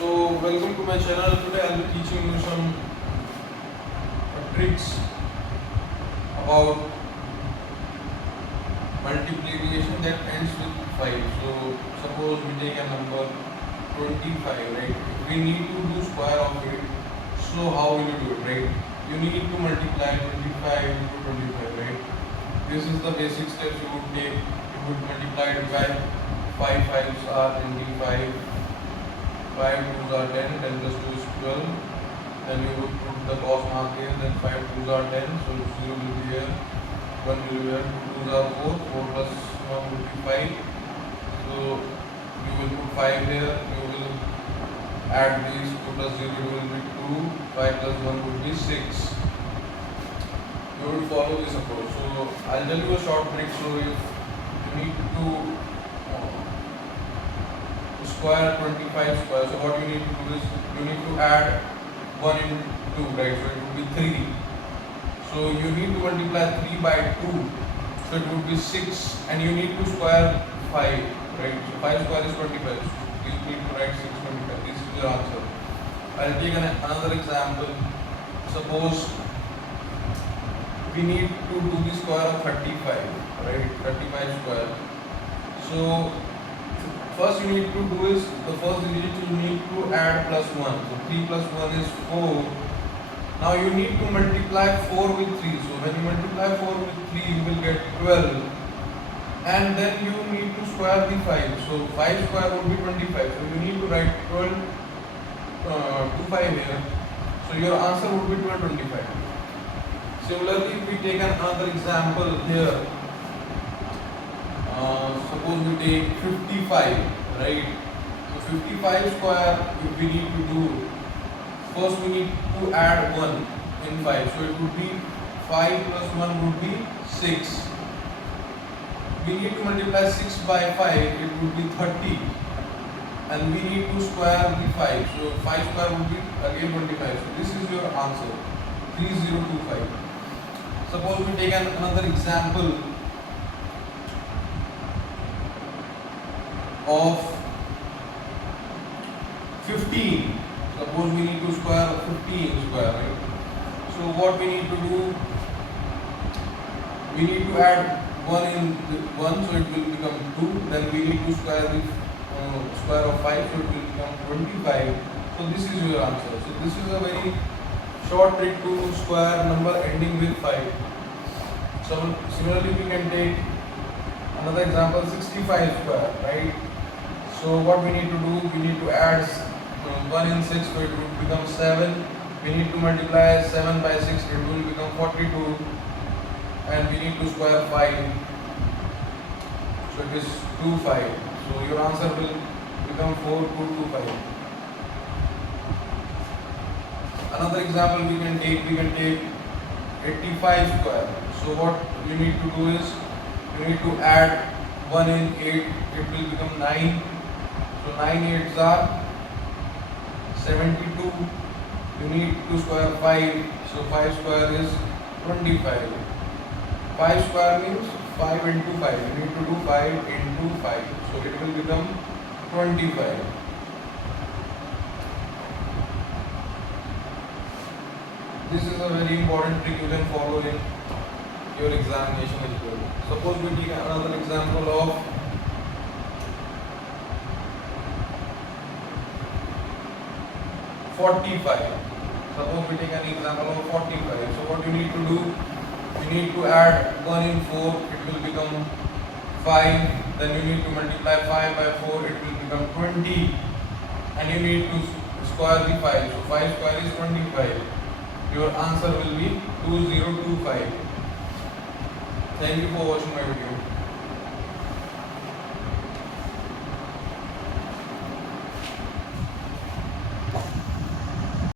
So welcome to my channel. Today I'll be teaching you some tricks about multiplication that ends with 5. So suppose we take a number 25, right? If we need to do square of it, so how will you do it, right? You need to multiply 25 into 25, right? This is the basic steps you would take. You would multiply it by 5 5s are 25, 5 2s are 10, 10 plus 2 is 12. Then you would put the cos mark here, then 5 2s are 10, so 0 will be here, 1 will be here, 2 2s are 4, 4 plus 1 will be 5. So you will put 5 here, you will add these, 2 plus 0 will be 2, 5 plus 1 will be 6. You will follow this approach. So I'll tell you a short trick. So if you need to square 25 square, so what you need to do is you need to add 1 into 2, right? So it would be 3. So you need to multiply 3 by 2, so it would be 6, and you need to square 5, right? So 5 square is 25. So you need to write 625. This is your answer. I'll take another example. Suppose we need to do the square of 35, right? 35 square. So first you need to do is, the first digit you need to add plus 1. So 3 plus 1 is 4. Now you need to multiply 4 with 3. So when you multiply 4 with 3, you will get 12. And then you need to square the 5. So 5 square would be 25. So you need to write 12 to 5 here. So your answer would be 1225. Similarly, if we take another example here, suppose we take 55, right? So 55 square, if we need to do, first we need to add 1 in 5. So it would be 5 plus 1 would be 6. We need to multiply 6 by 5, it would be 30. And we need to square the 5. So 5 square would be again 25. So this is your answer, 3025. Suppose we take another example of 15. Suppose we need to square 15 square, right? So what we need to do, we need to add 1 in 1, so it will become 2. Then we need to square the square of 5, so it will become 25. So this is your answer. So this is a very short trick to square number ending with 5. So similarly we can take another example, 65 square, right? So what we need to do, we need to add 1 in 6, so it will become 7. We need to multiply 7 by 6, it will become 42. And we need to square 5. So it is 25. So your answer will become 4225. Another example we can take 85 square. So what you need to do is you need to add 1 in 8, it will become 9. So 9 8s are 72. You need to square 5. So 5 square is 25. 5 square means 5 into 5. You need to do 5 into 5. So it will become 25. This is a very important trick you can follow in your examination as well. Suppose we take another example of 45. Suppose we take an example of 45. So what you need to do, you need to add 1 in 4, it will become 5. Then you need to multiply 5 by 4, it will become 20. And you need to square the 5. So 5 square is 25. Your answer will be 2025. Thank you for watching my video.